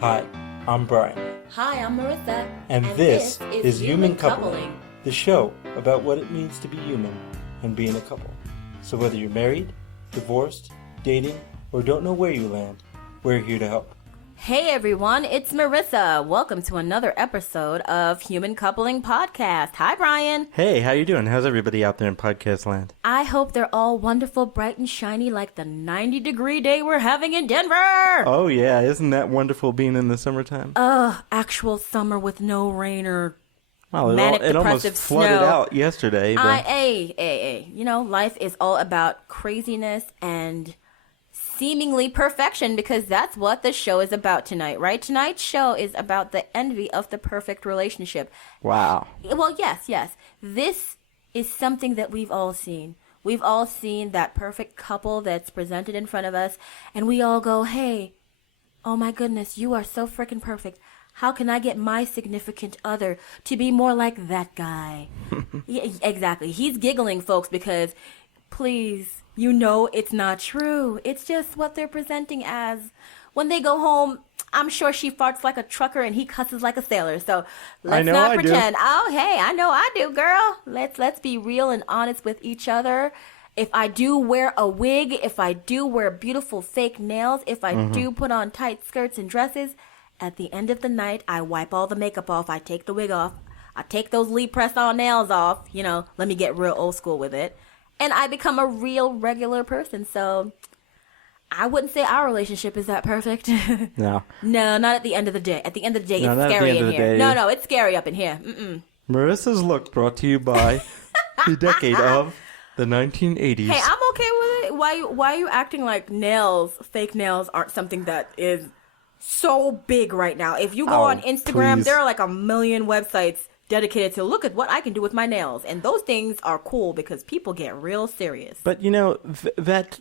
Hi, I'm Brian. Hi, I'm Merisa. And this is Human Coupling, the show about what it means to be human and being a couple. So whether you're married, divorced, dating, or don't know where you land, we're here to help. Hey everyone, it's Merisa. Welcome to another episode of Human Coupling Podcast. Hi, Brian. Hey, how you doing? How's everybody out there in podcast land? I hope they're all wonderful, bright and shiny like the 90-degree day we're having in Denver. Oh yeah, isn't that wonderful being in the summertime? Actual summer with no rain or Well, manic it almost depressive flooded snow. out yesterday. But... You know, life is all about craziness and seemingly perfection, because that's what the show is about tonight, right? Tonight's show is about the envy of the perfect relationship. Wow. Well, yes. This is something that we've all seen. We've all seen that perfect couple that's presented in front of us, and we all go, hey, oh my goodness, you are so freaking perfect. How can I get my significant other to be more like that guy? Yeah, exactly. He's giggling, folks, because please, you know it's not true. It's just what they're presenting as. When they go home, I'm sure she farts like a trucker and he cusses like a sailor. So let's not pretend. Oh, hey, I know I do, girl. Let's be real and honest with each other. If I do wear a wig, if I do wear beautiful fake nails, if I do put on tight skirts and dresses, at the end of the night, I wipe all the makeup off. I take the wig off. I take those Lee press-on nails off. You know, let me get real old school with it. And I become a real regular person. So I wouldn't say our relationship is that perfect. No. No, not at the end of the day. At the end of the day, it's scary in here. No, it's scary up in here. Marissa's Look brought to you by the decade of the 1980s. Hey, I'm okay with it. Why are you acting like fake nails aren't something that is so big right now? If you go on Instagram, please. there are like a million websites dedicated to look at what I can do with my nails. And those things are cool because people get real serious. But, you know, that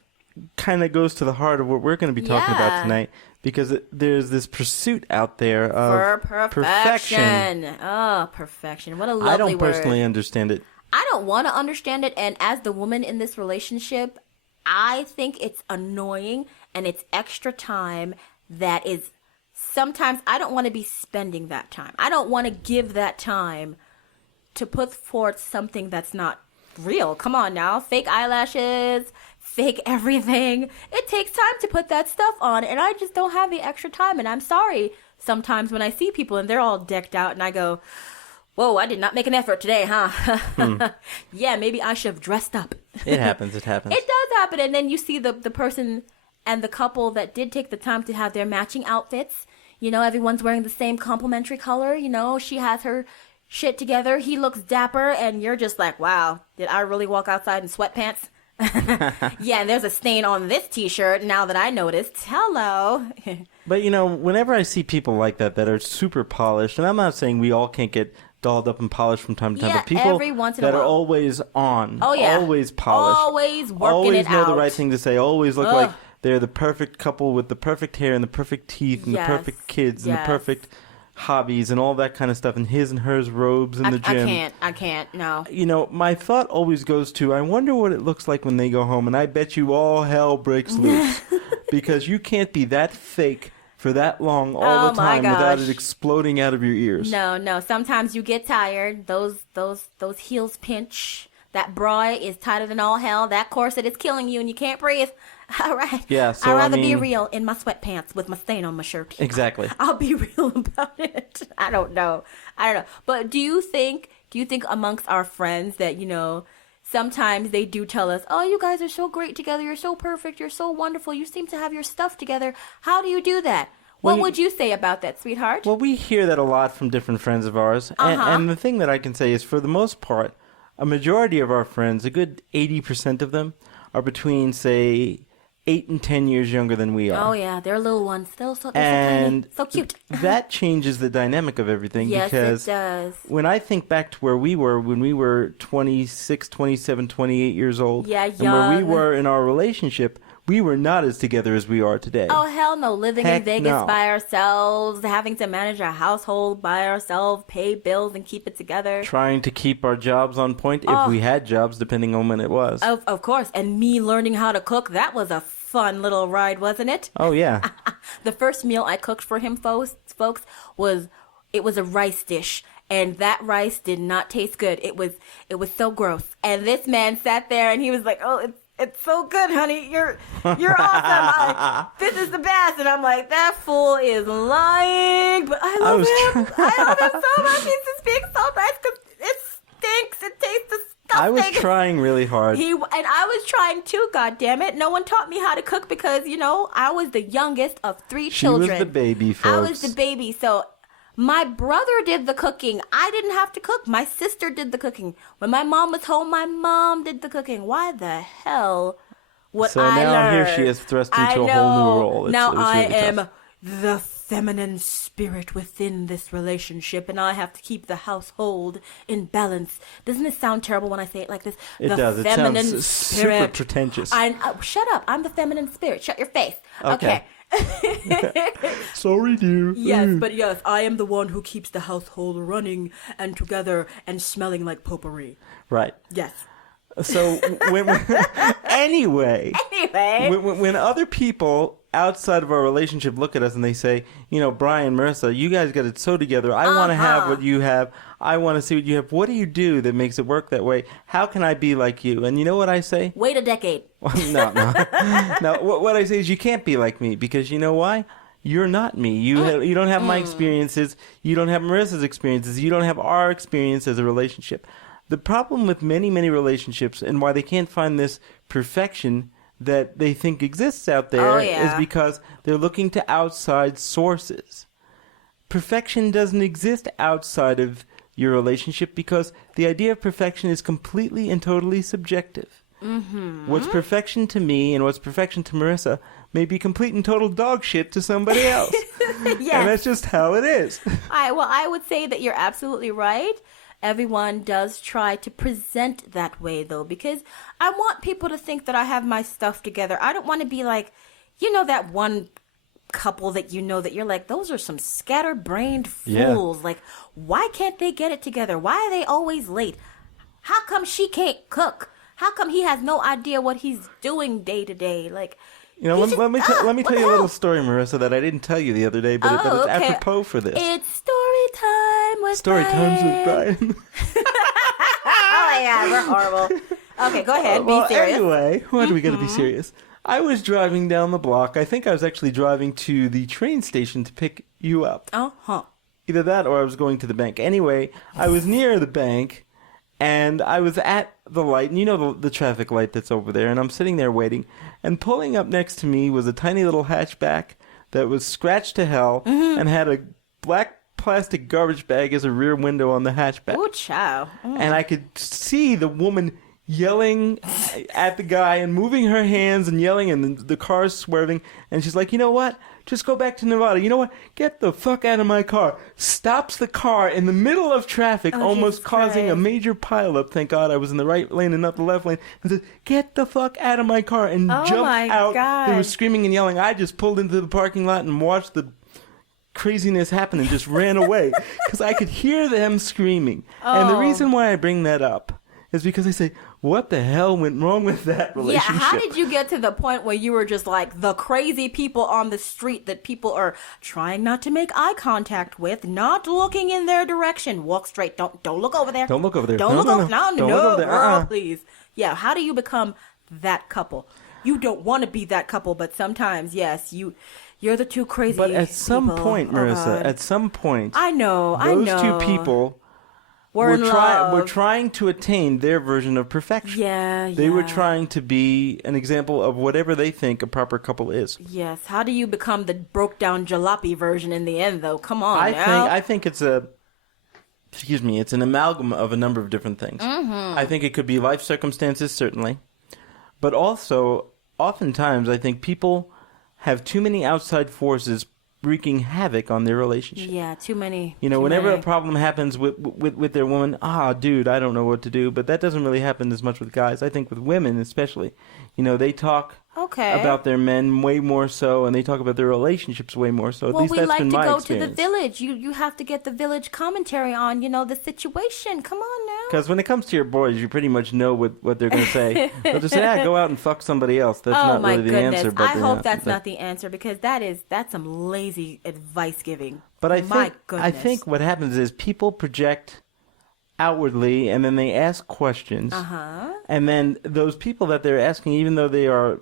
kind of goes to the heart of what we're going to be talking about tonight, because there's this pursuit out there of perfection. Oh, perfection. What a lovely word. I don't personally understand it. I don't want to understand it. And as the woman in this relationship, I think it's annoying and it's extra time that is... Sometimes I don't want to be spending that time. I don't want to give that time to put forth something that's not real. Come on now. Fake eyelashes, fake everything. It takes time to put that stuff on, and I just don't have the extra time. And I'm sorry sometimes when I see people and they're all decked out and I go, whoa, I did not make an effort today, huh? Yeah, maybe I should have dressed up. It happens. It happens. It does happen. And then you see the person and the couple that did take the time to have their matching outfits. You know, everyone's wearing the same complementary color. You know, she has her shit together. He looks dapper, and you're just like, wow, did I really walk outside in sweatpants? Yeah, and there's a stain on this T-shirt now that I noticed. Hello. But, you know, whenever I see people like that are super polished, and I'm not saying we all can't get dolled up and polished from time to time, but people every once in a that while. are always on, always polished, always working always it know out. the right thing to say, always look like they're the perfect couple with the perfect hair and the perfect teeth and the perfect kids and the perfect hobbies and all that kind of stuff, and his and hers robes in the gym. I can't, no. You know, my thought always goes to, I wonder what it looks like when they go home, and I bet you all hell breaks loose. Because you can't be that fake for that long all the time without it exploding out of your ears. No. Sometimes you get tired. Those heels pinch. That bra is tighter than all hell. That corset is killing you and you can't breathe. All right. Yeah, so I'd rather be real in my sweatpants with my stain on my shirt. Exactly. I'll be real about it. I don't know. But do you think amongst our friends that, you know, sometimes they do tell us, oh, you guys are so great together. You're so perfect. You're so wonderful. You seem to have your stuff together. How do you do that? What would you say about that, sweetheart? Well, we hear that a lot from different friends of ours. And the thing that I can say is, for the most part, a majority of our friends, a good 80% of them, are between, say, 8 and 10 years younger than we are. Oh, yeah. They're little ones. They're so tiny. So cute. That changes the dynamic of everything. Yes, because it does. when I think back to where we were when we were 26, 27, 28 years old, young. And where we were in our relationship, we were not as together as we are today. Oh, hell no. Living in Vegas by ourselves, having to manage our household by ourselves, pay bills and keep it together. Trying to keep our jobs on point if we had jobs, depending on when it was. Of course. And me learning how to cook, that was a fun little ride, wasn't it? Oh, yeah. The first meal I cooked for him, folks, was a rice dish. And that rice did not taste good. It was so gross. And this man sat there and he was like, "Oh, it's so good, honey. You're awesome. This is the best." And I'm like, that fool is lying. But I love him. I love him so much. He's just being so nice because it stinks. It tastes disgusting. I was trying really hard. And I was trying too, goddammit. No one taught me how to cook because, I was the youngest of 3 children. She was the baby, folks. I was the baby, so my brother did the cooking. I didn't have to cook. My sister did the cooking. When my mom was home, my mom did the cooking. Why the hell would I learn? So now here she is thrust into a whole new role. Now I really am tough. the feminine spirit within this relationship, and I have to keep the household in balance. Doesn't it sound terrible when I say it like this? It does. It sounds super pretentious. Shut up. I'm the feminine spirit. Shut your face. Okay. Sorry, dear. Yes, I am the one who keeps the household running and together and smelling like potpourri. Right. Yes. So anyway, when other people outside of our relationship look at us and they say, Brian, Merisa, you guys got it so together. I want to have what you have. I want to see what you have. What do you do that makes it work that way? How can I be like you? And you know what I say? Wait a decade. No. No, what I say is you can't be like me because you know why? You're not me. You don't have my experiences. You don't have Marisa's experiences. You don't have our experience as a relationship. The problem with many, many relationships and why they can't find this perfection that they think exists out there is because they're looking to outside sources. Perfection doesn't exist outside of your relationship because the idea of perfection is completely and totally subjective. Mm-hmm. What's perfection to me and what's perfection to Merisa may be complete and total dog shit to somebody else. Yes. And that's just how it is. I would say that you're absolutely right. Everyone does try to present that way, though, because I want people to think that I have my stuff together. I don't want to be like, that one couple that that you're like, those are some scatterbrained fools. Yeah. Like, why can't they get it together? Why are they always late? How come she can't cook? How come he has no idea what he's doing day to day? Like, let me tell you a little story, Merisa, that I didn't tell you the other day, but it's apropos for this. It's story time with Brian. Oh, yeah, we're horrible. Okay, go ahead. Be serious. Anyway, why do we got to be serious? I was driving down the block. I think I was actually driving to the train station to pick you up. Uh-huh. Either that or I was going to the bank. Anyway, I was near the bank, and I was at the light, and the traffic light that's over there, and I'm sitting there waiting, and pulling up next to me was a tiny little hatchback that was scratched to hell and had a black plastic garbage bag as a rear window on the hatchback. Oh, chow. And I could see the woman yelling at the guy and moving her hands and yelling, and the car's swerving, and she's like, you know what? Just go back to Nevada. You know what? Get the fuck out of my car. Stops the car in the middle of traffic, almost causing a major pileup. Thank God I was in the right lane and not the left lane. And says, get the fuck out of my car, and jumped out. God. They were screaming and yelling. I just pulled into the parking lot and watched the craziness happen and just ran away because I could hear them screaming. And the reason why I bring that up is because I say, what the hell went wrong with that relationship? Yeah, how did you get to the point where you were just like the crazy people on the street that people are trying not to make eye contact with, not looking in their direction? Walk straight. Don't look over there. Don't look over there. Don't look over there. No, girl, please. Yeah, how do you become that couple? You don't want to be that couple, but sometimes, yes, you're the two crazy people. But at some point, Merisa, at some point, I know. those two people were trying to attain their version of perfection. Yeah. They were trying to be an example of whatever they think a proper couple is. Yes. How do you become the broke down jalopy version in the end, though? Come on, I think it's it's an amalgam of a number of different things. Mm-hmm. I think it could be life circumstances, certainly. But also, oftentimes, I think people have too many outside forces wreaking havoc on their relationship. Yeah, too many. Whenever a problem happens with their woman, dude, I don't know what to do. But that doesn't really happen as much with guys. I think with women especially. They talk about their men way more so, and they talk about their relationships way more so. At least that's been my experience. To the village. You have to get the village commentary on, the situation. Come on now. Because when it comes to your boys, you pretty much know what they're going to say. They'll just say, go out and fuck somebody else. That's not really the answer. But I hope that's not the answer, because that's some lazy advice giving. But I think what happens is people project outwardly, and then they ask questions. And then those people that they're asking, even though they are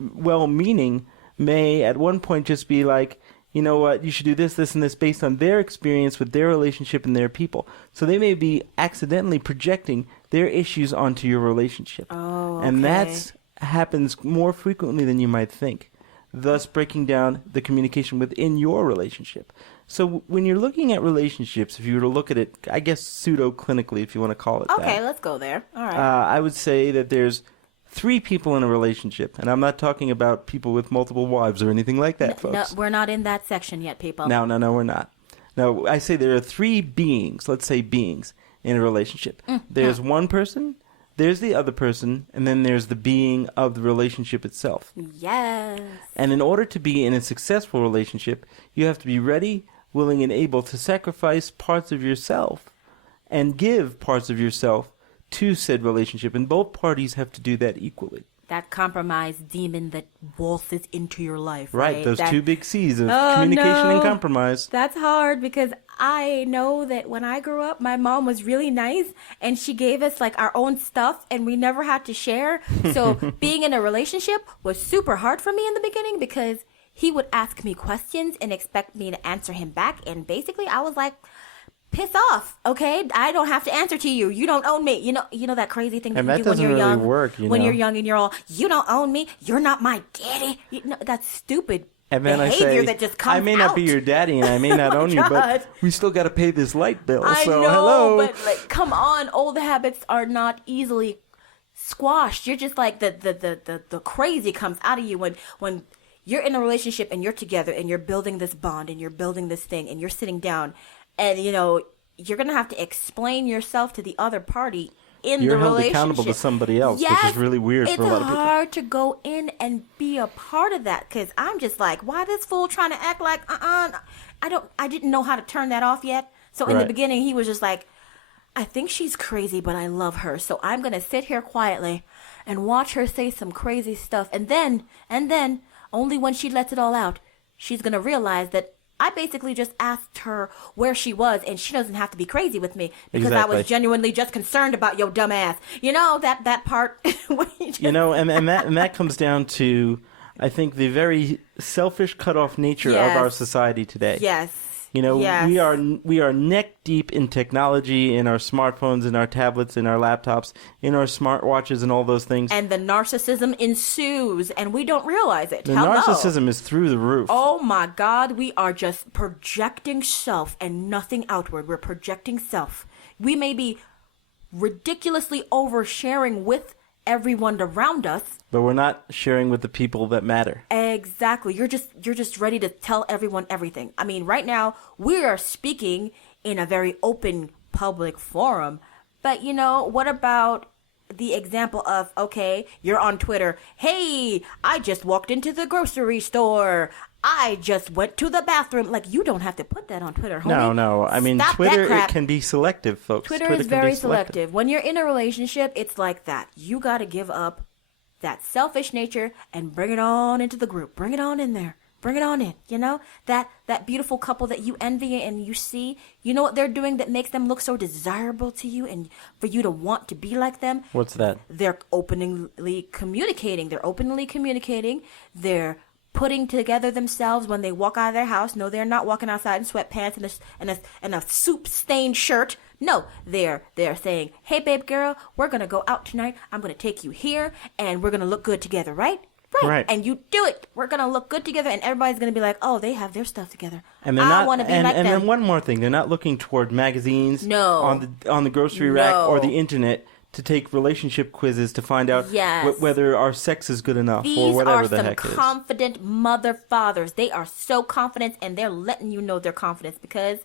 well-meaning, may at one point just be like, you know what, you should do this, this, and this based on their experience with their relationship and their people. So they may be accidentally projecting their issues onto your relationship. Oh, okay. And that happens more frequently than you might think, thus breaking down the communication within your relationship. So when you're looking at relationships, if you were to look at it, I guess pseudo-clinically, if you want to call it that. Okay, let's go there. All right. I would say that there's 3 people in a relationship, and I'm not talking about people with multiple wives or anything like that, folks. No, we're not in that section yet, people. No, we're not. No, I say there are 3 beings, let's say beings, in a relationship. There's one person, there's the other person, and then there's the being of the relationship itself. Yes. And in order to be in a successful relationship, you have to be ready, willing, and able to sacrifice parts of yourself and give parts of yourself to said relationship, and both parties have to do that equally. That compromise demon that waltzes into your life, right? Those 2 big C's of communication and compromise. That's hard, because I know that when I grew up, my mom was really nice, and she gave us like our own stuff, and we never had to share. So being in a relationship was super hard for me in the beginning, because he would ask me questions and expect me to answer him back, and basically I was like, piss off, okay? I don't have to answer to you. You don't own me. You know that crazy thing that you do when you're young. Really work, when you're young and you're all, you don't own me. You're not my daddy. That's stupid and then behavior I say, that just comes out. I may not be your daddy and I may not own you, but we still got to pay this light bill. I so know, hello. but like, come on, old habits are not easily squashed. You're just like the crazy comes out of you when you're in a relationship and you're together and you're building this bond and you're building this thing and you're sitting down. And, you're going to have to explain yourself to the other party in the relationship. You're held accountable to somebody else, which is really weird for a lot of people. It's hard to go in and be a part of that, because I'm just like, why this fool trying to act like, I didn't know how to turn that off yet. So in the beginning, he was just like, I think she's crazy, but I love her. So I'm going to sit here quietly and watch her say some crazy stuff. And then, only when she lets it all out, she's going to realize that I basically just asked her where she was, and she doesn't have to be crazy with me, because I was genuinely just concerned about your dumb ass. That part. And that comes down to, I think, the very selfish, cut-off nature of our society today. Yes. We are neck deep in technology, in our smartphones, in our tablets, in our laptops, in our smartwatches, and all those things. And the narcissism ensues, and we don't realize it. The narcissism is through the roof. Oh my God, we are just projecting self and nothing outward. We're projecting self. We may be ridiculously oversharing with everyone around us, but we're not sharing with the people that matter. Exactly. You're just ready to tell everyone everything. I mean, right now we are speaking in a very open public forum, but what about the example of, okay, you're on Twitter. Hey, I just walked into the grocery store. I just went to the bathroom. Like, you don't have to put that on Twitter, homie. No. I mean, Stop Twitter, it can be selective, folks. Twitter is very selective. When you're in a relationship, it's like that. You got to give up that selfish nature and bring it on into the group. Bring it on in there. Bring it on in. That beautiful couple that you envy and you see, you know what they're doing that makes them look so desirable to you and for you to want to be like them? What's that? They're openly communicating. They're putting together themselves when they walk out of their house. No, they're not walking outside in sweatpants and a soup-stained shirt. No, they're saying, hey, babe girl, we're going to go out tonight. I'm going to take you here, and we're going to look good together, right? Right. And you do it. We're going to look good together, and everybody's going to be like, oh, they have their stuff together. And I want to be like them. And then one more thing. They're not looking toward magazines on the grocery rack or the internet to take relationship quizzes to find out whether our sex is good enough or whatever the heck it is. These are some confident mother fathers. They are so confident, and they're letting you know their confidence, because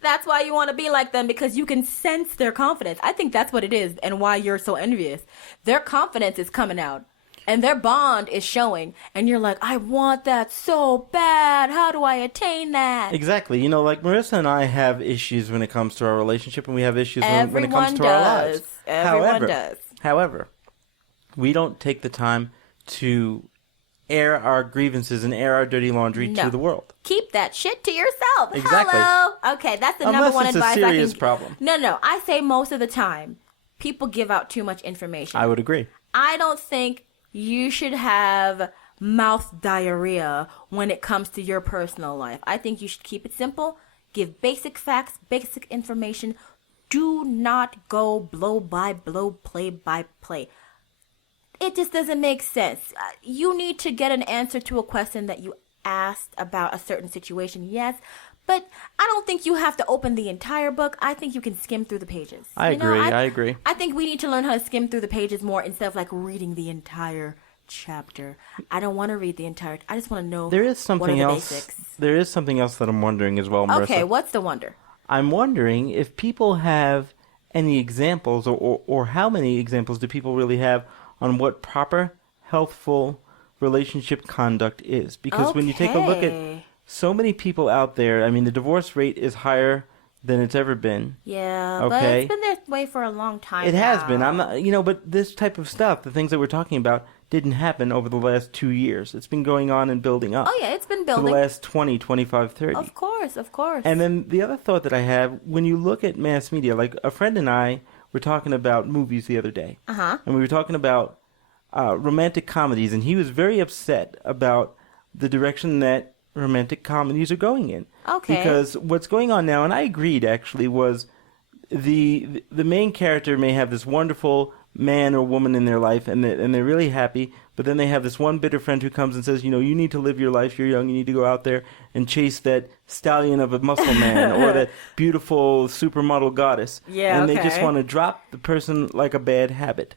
that's why you want to be like them, because you can sense their confidence. I think that's what it is and why you're so envious. Their confidence is coming out. and their bond is showing, and you're like, I want that so bad. How do I attain that? Exactly. Like Marissa and I have issues when it comes to our relationship, and we have issues when it comes to our lives. Everyone does. However, we don't take the time to air our grievances and air our dirty laundry to the world. Keep that shit to yourself. Exactly. Hello. Okay, that's the number one advice. Unless it's a serious problem. No. I say most of the time, people give out too much information. I would agree. I don't think you should have mouth diarrhea when it comes to your personal life. I think you should keep it simple. Give basic facts, basic information. Do not go blow by blow, play by play. It just doesn't make sense. You need to get an answer to a question that you asked about a certain situation, yes, but I don't think you have to open the entire book. I think you can skim through the pages. I agree. I think we need to learn how to skim through the pages more instead of like reading the entire chapter. I don't want to read the entire. I just want to know. There is something else. Basics. There is something else that I'm wondering as well, Marissa. Okay, what's the wonder? I'm wondering if people have any examples, or how many examples do people really have on what proper, healthful relationship conduct is. Because when you take a look at so many people out there, I mean, the divorce rate is higher than it's ever been. Yeah, but it's been that way for a long time It has been. I'm not, but this type of stuff, the things that we're talking about, didn't happen over the last 2 years. It's been going on and building up. Oh, yeah, it's been building. For the last 20, 25, 30. Of course. And then the other thought that I have, when you look at mass media, like a friend and I were talking about movies the other day. Uh-huh. And we were talking about romantic comedies, and he was very upset about the direction that romantic comedies are going in. Okay. Because what's going on now, and I agreed actually, was the main character may have this wonderful man or woman in their life, and they're really happy, but then they have this one bitter friend who comes and says, you need to live your life, you're young, you need to go out there and chase that stallion of a muscle man or that beautiful supermodel goddess. Yeah, and they just want to drop the person like a bad habit.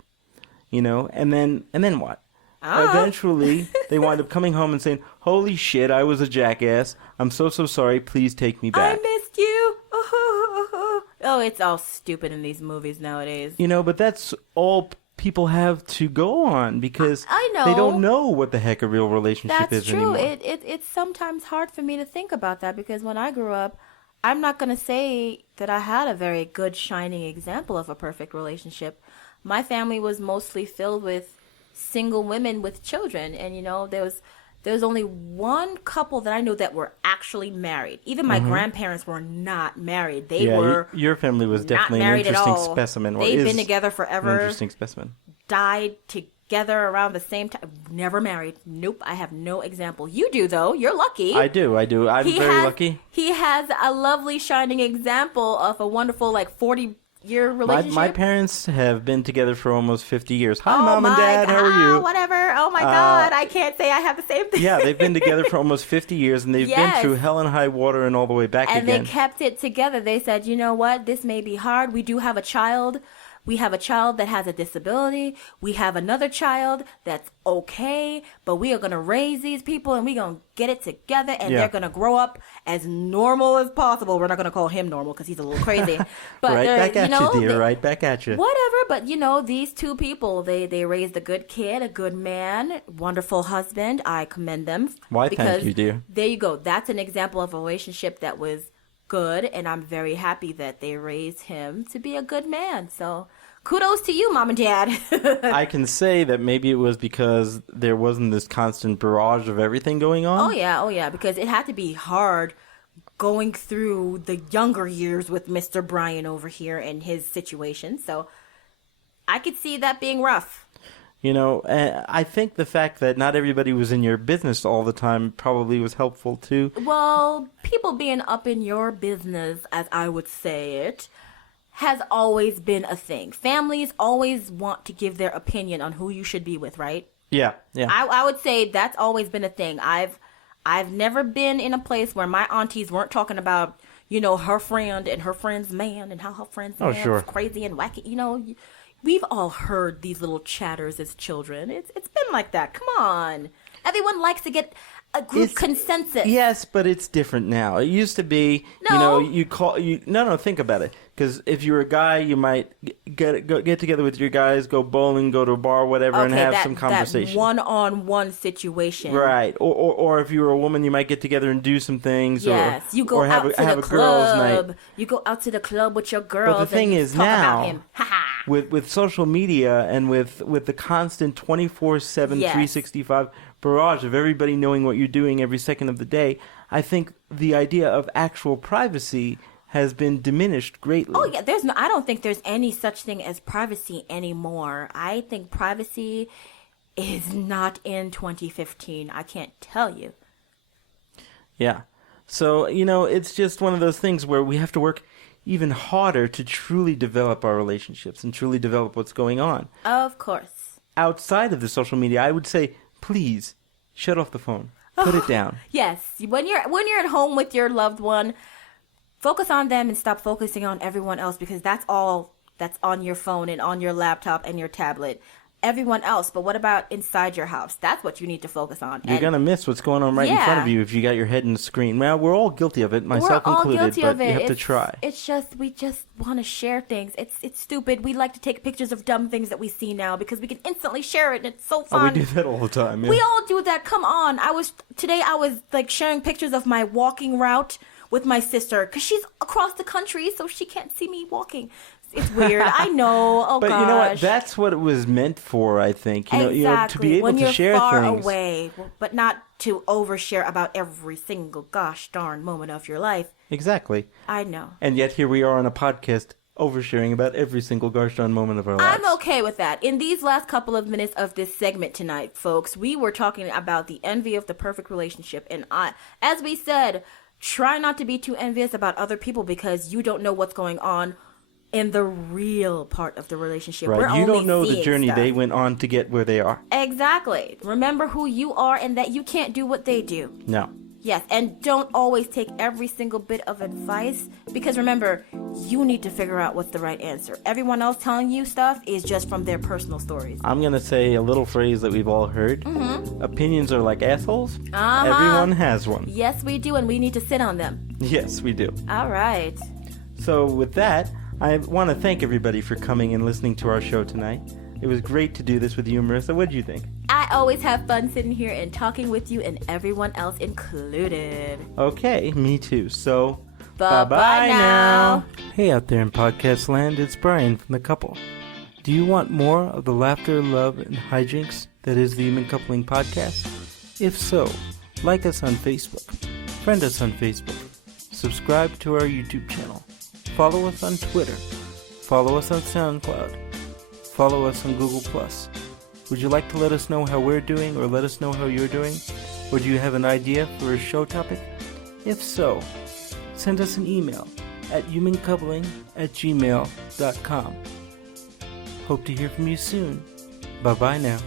And then what? Eventually, they wind up coming home and saying, holy shit, I was a jackass. I'm so sorry. Please take me back. I missed you. Oh, it's all stupid in these movies nowadays. But that's all people have to go on because I know. They don't know what the heck a real relationship is anymore. That's true. It's sometimes hard for me to think about that because when I grew up, I'm not going to say that I had a very good, shining example of a perfect relationship. My family was mostly filled with single women with children, and there was only one couple that I know that were actually married. Even my grandparents were not married. They were your family was definitely an interesting specimen. They've been together forever. An interesting specimen. Died together around the same time. Never married. Nope, I have no example. You do though. You're lucky. I do. I'm very lucky. He has a lovely shining example of a wonderful 40-year relationship. My parents have been together for almost 50 years. Hi, Mom and Dad. How are you? Whatever. Oh, my God. I can't say I have the same thing. Yeah, they've been together for almost 50 years, and they've been through hell and high water and all the way back again. And they kept it together. They said, you know what? This may be hard. We do have a child. We have a child that has a disability. We have another child that's okay, but we are going to raise these people and we're going to get it together and they're going to grow up as normal as possible. We're not going to call him normal because he's a little crazy. But right back at you, dear. Right back at you. Whatever. But, these two people, they raised a good kid, a good man, wonderful husband. I commend them. Why, thank you, dear. There you go. That's an example of a relationship that was good, and I'm very happy that they raised him to be a good man. So kudos to you, Mom and Dad. I can say that maybe it was because there wasn't this constant barrage of everything going on. Oh yeah, because it had to be hard going through the younger years with Mr. Brian over here and his situation. So I could see that being rough. I think the fact that not everybody was in your business all the time probably was helpful too. Well, people being up in your business, as I would say it, has always been a thing. Families always want to give their opinion on who you should be with, right? Yeah. I would say that's always been a thing. I've never been in a place where my aunties weren't talking about, her friend and her friend's man and how her friend's man is crazy and wacky. We've all heard these little chatters as children. It's been like that. Come on. Everyone likes to get a group consensus. Yes, but it's different now. It used to be, No. think about it. Because if you're a guy, you might get together with your guys, go bowling, go to a bar, whatever, and have some conversation. That one-on-one situation. Right. Or if you were a woman, you might get together and do some things. Yes. You go out to the club. Girls' night. You go out to the club with your girls. But the thing is talk now, about him. with social media and with the constant 24/7, 365 barrage of everybody knowing what you're doing every second of the day, I think the idea of actual privacy has been diminished greatly. Oh yeah, I don't think there's any such thing as privacy anymore. I think privacy is not in 2015. I can't tell you. Yeah. So, it's just one of those things where we have to work even harder to truly develop our relationships and truly develop what's going on. Of course. Outside of the social media, I would say, please, shut off the phone. Put it down. Yes. When you're at home with your loved one, focus on them and stop focusing on everyone else, because that's all that's on your phone and on your laptop and your tablet. Everyone else, but what about inside your house? That's what you need to focus on. You're going to miss what's going on right in front of you if you got your head in the screen. Well, we're all guilty of it, myself included, but you have to try. It's just, we just want to share things. It's stupid. We like to take pictures of dumb things that we see now because we can instantly share it and it's so fun. Oh, we do that all the time, yeah. We all do that. Come on. Today I was like sharing pictures of my walking route with my sister because she's across the country, so she can't see me walking. It's weird. I know. Oh, but gosh. You know what? That's what it was meant for, I think. Exactly. To be able to share far things. Away, but not to overshare about every single gosh darn moment of your life. Exactly. I know. And yet here we are on a podcast oversharing about every single gosh darn moment of our lives. I'm okay with that. In these last couple of minutes of this segment tonight, folks, we were talking about the envy of the perfect relationship. And as we said, try not to be too envious about other people because you don't know what's going on in the real part of the relationship. Right. You don't know the journey they went on to get where they are. Exactly. Remember who you are and that you can't do what they do. No. Yes, and don't always take every single bit of advice because remember, you need to figure out what's the right answer. Everyone else telling you stuff is just from their personal stories. I'm going to say a little phrase that we've all heard. Mm-hmm. Opinions are like assholes. Uh-huh. Everyone has one. Yes, we do, and we need to sit on them. Yes, we do. All right. So with that, I want to thank everybody for coming and listening to our show tonight. It was great to do this with you, Marissa. What did you think? I always have fun sitting here and talking with you and everyone else included. Okay, me too. So, bye-bye now. Hey out there in podcast land, it's Brian from The Couple. Do you want more of the laughter, love, and hijinks that is the Human Coupling Podcast? If so, like us on Facebook, friend us on Facebook, subscribe to our YouTube channel, follow us on Twitter, follow us on SoundCloud, follow us on Google+. Would you like to let us know how we're doing or let us know how you're doing? Or do you have an idea for a show topic? If so, send us an email at humancoupling@gmail.com. Hope to hear from you soon. Bye-bye now.